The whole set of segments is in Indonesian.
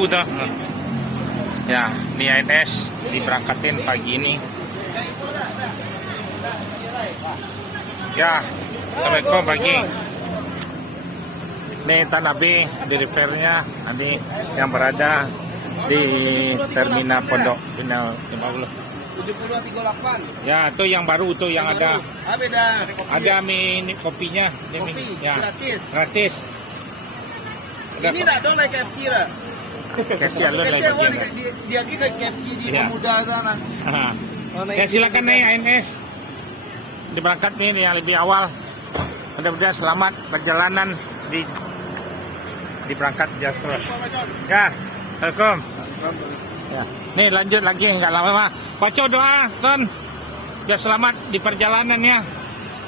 baru tuh. Ya, ini ANS diberangkatin pagi ini. Ya, Assalamualaikum pagi. Ini Tanah B di repairnya, ini yang berada di Terminal Pondok Pinang 50. 7238. Ya, itu yang baru tuh yang ada. Beda. Ada mie kopinya, Kopi ya. gratis. Gratis. Ini nak dong like KFC lah. Kasih alun lagi. Dia lagi kayak KFC di Iya. Pemuda sana. Ya silakan naik ANS. Diberangkat nih yang lebih awal. Mudah-mudahan selamat perjalanan di berangkat Jastra. Ya, Assalamualaikum. Ya. Nih lanjut lagi nggak lama mah. Baca doa, Ton. Biar selamat di perjalanannya.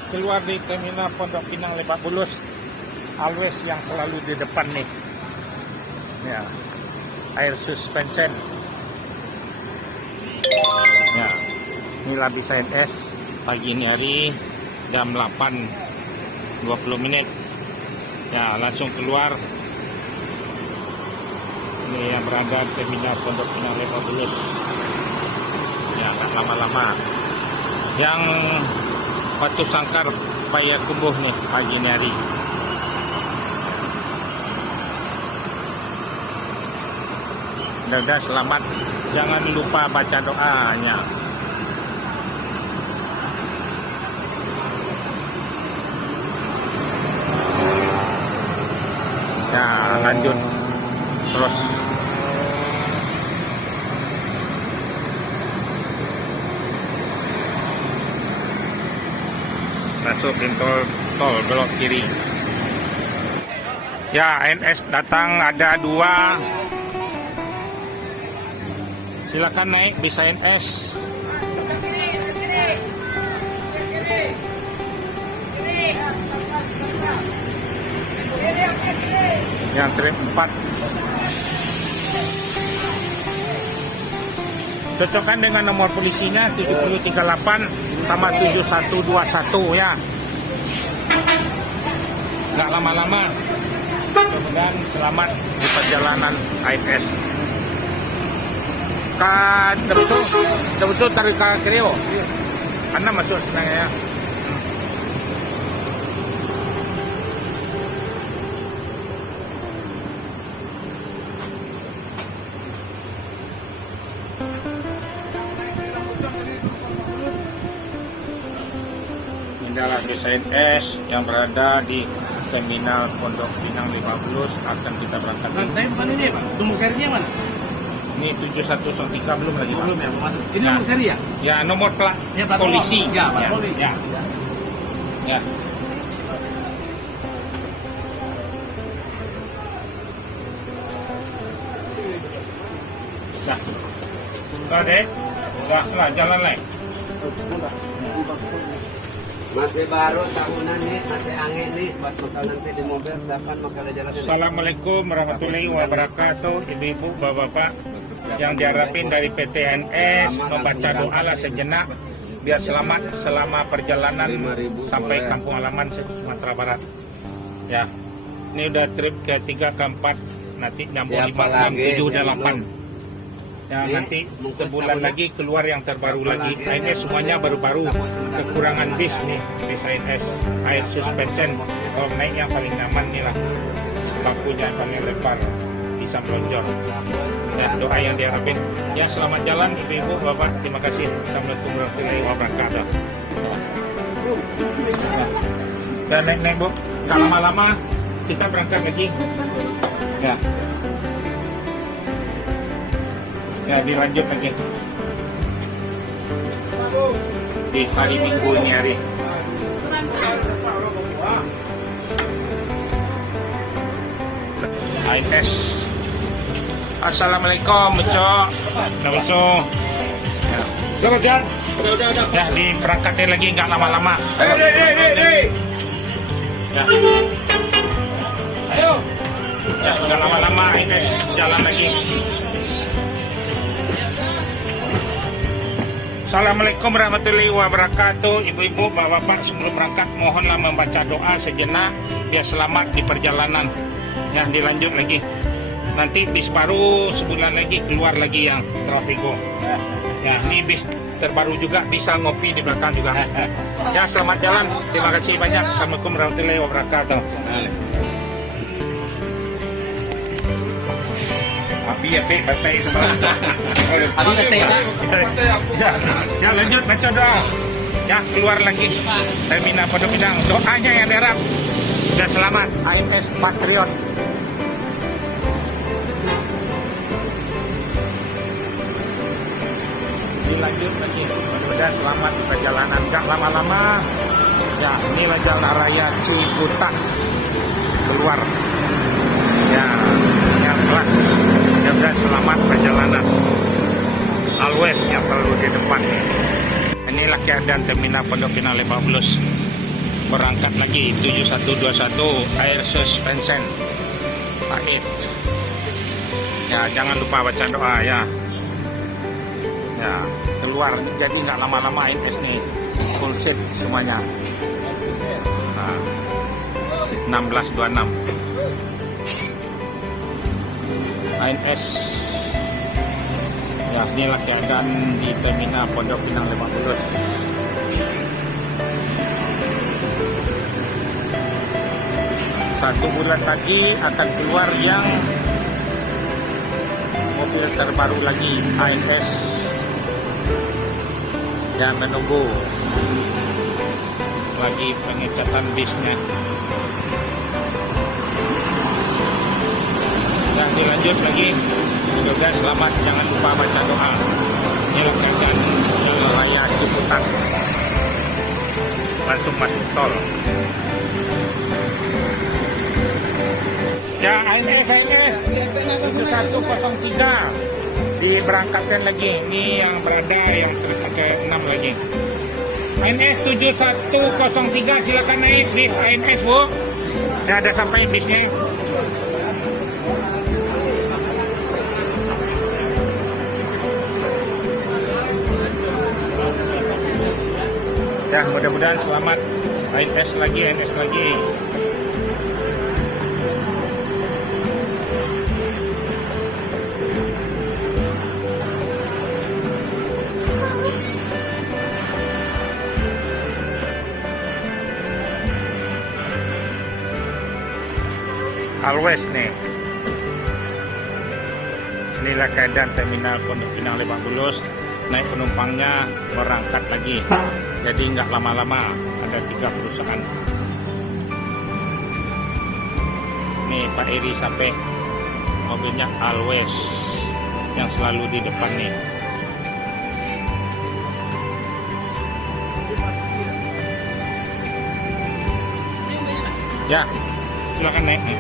Keluar di Terminal Pondok Pinang Lebak Bulus. Always yang selalu di depan nih. Ya. Air suspension. Ya. Inilah bis ANS pagi ini hari jam 8.20 menit. Ya, langsung keluar. Ini yang berada di Terminal Pondok Pinang Lebak Bulus. Ya, tak lama-lama. Yang Batu Sangkar Payakumbuh nih pagi ini hari. Mudah-mudahan selamat. Jangan lupa baca doanya. Ya, lanjut terus. Masuk pintu tol belok kiri. Ya, ANS datang ada 2. Silakan naik bis ANS. Yang trip 4. Cocokkan dengan nomor polisinya 7038 tambah 7121 ya. Nggak lama-lama. Mudah-mudahan selamat di perjalanan ANS. Betul tarik ke kiri. Anda masuk senang ya. Inilah bis ANS yang berada di Terminal Pondok Pinang 50 akan kita berangkatkan. Tapi mana ini, Pak? Nomor serinya mana? Ini 7103 belum lagi, Pak. Belum ya, masuk. Ini Ya. nomor seri ya? Ya, nomor plat Ya, plat polisi. nomor. Ya, plat polisi. Ya. Ya. Nah. Udah, Dek. Udah lah, jalan lagi. Masih baru tahunan nih, masih angin nih, buat bekal nanti di mobil, siapkan makalah jalan. Assalamualaikum warahmatullahi wabarakatuh. Ibu-ibu, bapak-bapak yang diharapin dari PT ANS membaca doa lah sejenak biar selamat selama perjalanan sampai kampung halaman Sumatera Barat. Ya, ini udah trip ke-3 ke-4, nanti nyambung 5, 6, 7, dan 8. Ya, nanti sebulan lagi keluar yang terbaru lagi. ANS semuanya baru-baru, kekurangan bis nih, bis ANS air suspension. Kalau naik yang paling nyaman nih lah, bangkunya yang paling lebar, bisa melonjak. Ya, doa yang diharapin. Ya, selamat jalan ibu-ibu, bapak. Terima kasih. Assalamualaikum warahmatullahi wabarakatuh. Dan naik-naik bu, tak lama-lama kita berangkat lagi. Ya. Ya, dilanjut lagi di hari Minggu ini hari. ANS. Assalamualaikum, Cok. Langsung. Ya. Selamat jalan. Udah. Ya, diberangkatin lagi nggak lama-lama. Ayo, Ya. Ayo. Ya, nggak lama-lama ini jalan lagi. Assalamualaikum warahmatullahi wabarakatuh. Ibu-ibu, bapak-bapak, sebelum berangkat mohonlah membaca doa sejenak biar selamat di perjalanan. Ya, dilanjut lagi. Nanti bis baru sebulan lagi keluar lagi yang Trafigo. Ya, ini bis terbaru juga, bisa ngopi di belakang juga. Ya, selamat jalan. Terima kasih banyak. Assalamualaikum warahmatullahi wabarakatuh. Api batai sebelah. Abi batai tak? Ya, lanjut baca doa. Ya, keluar lagi terminal Pondok Pinang. Doanya yang diharap dan selamat AMS Patriot. Dilanjut lagi, mudah-mudahan selamat di perjalanan, gak lama-lama. Ya, inilah jalan raya Ciputat keluar. Ya, yang kelas. Mudah-mudahan selamat perjalanan. Always yang selalu di depan. Inilah keadaan terminal Pondok Pinang Lebak Bulus. Berangkat lagi 7121 air suspension pahit. Ya, jangan lupa baca doa ya. Ya, keluar jadi nggak lama-lama AMS nih full set semuanya. Nah, 1626 AMS. Ya, inilah keadaan di terminal Pondok Pinang Lebak Bulus. Satu bulan lagi akan keluar yang mobil terbaru lagi AMS. Dan menunggu lagi pengecatan bisnya. Dan dilanjut lagi. Mudah-mudahan selamat, jangan lupa baca doa. Inilah keadaan jalan raya Ciputat. Langsung masuk tol. Ya, AMS 7103 diberangkatkan lagi. Ini yang berada yang ke-6 lagi. AMS 7103 silakan naik bis AMS, Bu. Ya, ada sampai bisnya. Ya, mudah-mudahan selamat. AMS lagi, AMS lagi. Always nih. Inilah keadaan terminal Pondok Pinang Lebak Bulus. Naik penumpangnya berangkat lagi. Jadi nggak lama-lama, ada 3 perusahaan. Nih Pak Eri sampai mobilnya Always yang selalu di depan nih. Ya, silakan naik nih.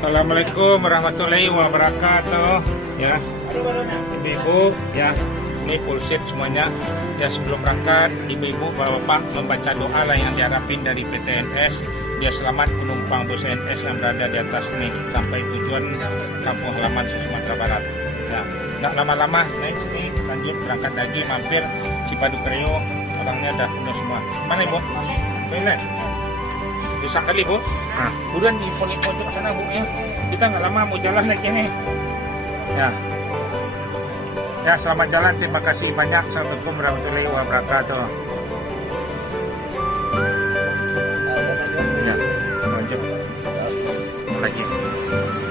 Assalamualaikum warahmatullahi wabarakatuh. Ya, ibu-ibu, ya, ini full set semuanya. Ya, sebelum berangkat, ibu-ibu, bapak-bapak membaca doa lah yang diharapin dari PTNS. Biar selamat penumpang bus NS yang berada di atas nih sampai tujuan kampung halaman Sumatera Barat. Ya, nggak lama-lama naik sini, lanjut berangkat lagi, mampir Cipadu Kreo, orangnya udah penuh semua. Mana ibu? Toilet. Bisa kali bu. Nah, buruan di pojok sana bu ya. Kita nggak lama mau jalan lagi nih. Ya. Ya, selamat jalan. Terima kasih banyak. Assalamualaikum warahmatullahi wabarakatuh. Ya, lanjut lagi.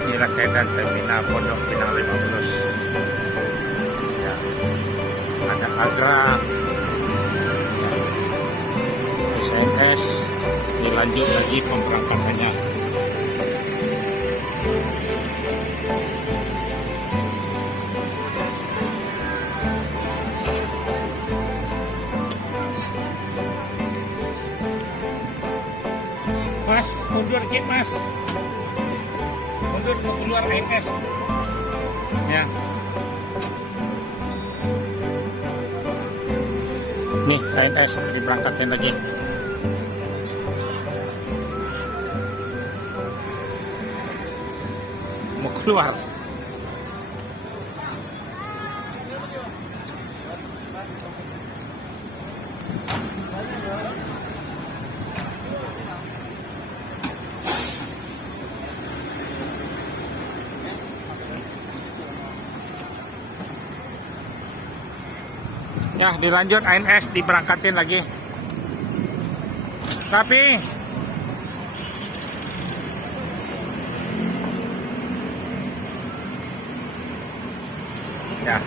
Inilah keadaan terminal Pondok Pinang Lebak Bulus. Ya. Ada Agra, SNS. Dilanjut lagi pemberangkatannya. Mas, mundur dikit mas. Mundur mau keluar AMS. Ya. Nih AMS diberangkatkan lagi. Mau keluar. Ya, dilanjut ANS diberangkatin lagi. Tapi ya,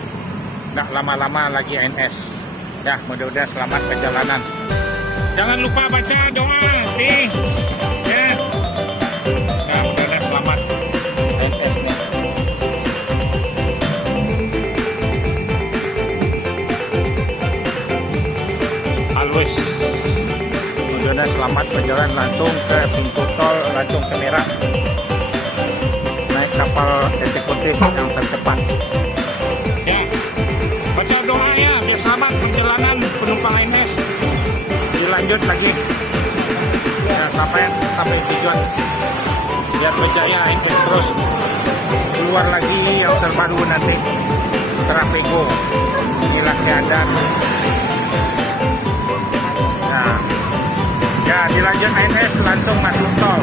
nggak lama-lama lagi ANS. Ya, mudah-mudahan selamat perjalanan. Jangan lupa baca doa, nih. Ya. Nah, mudah-mudahan selamat ANS nih. Halus. Mudah-mudahan selamat perjalanan langsung ke pintu tol, langsung ke Merak. Naik kapal eksekutif yang tercepat. Ya, baca doa ya, biar selamat perjalanan penumpang ANS. Dilanjut lagi. Ya, sampai tujuan. Biar berjaya ANS terus. Keluar lagi yang terbaru nanti. Trafego. Inilah keadaan. Nah, ya dilanjut ANS langsung masuk tol.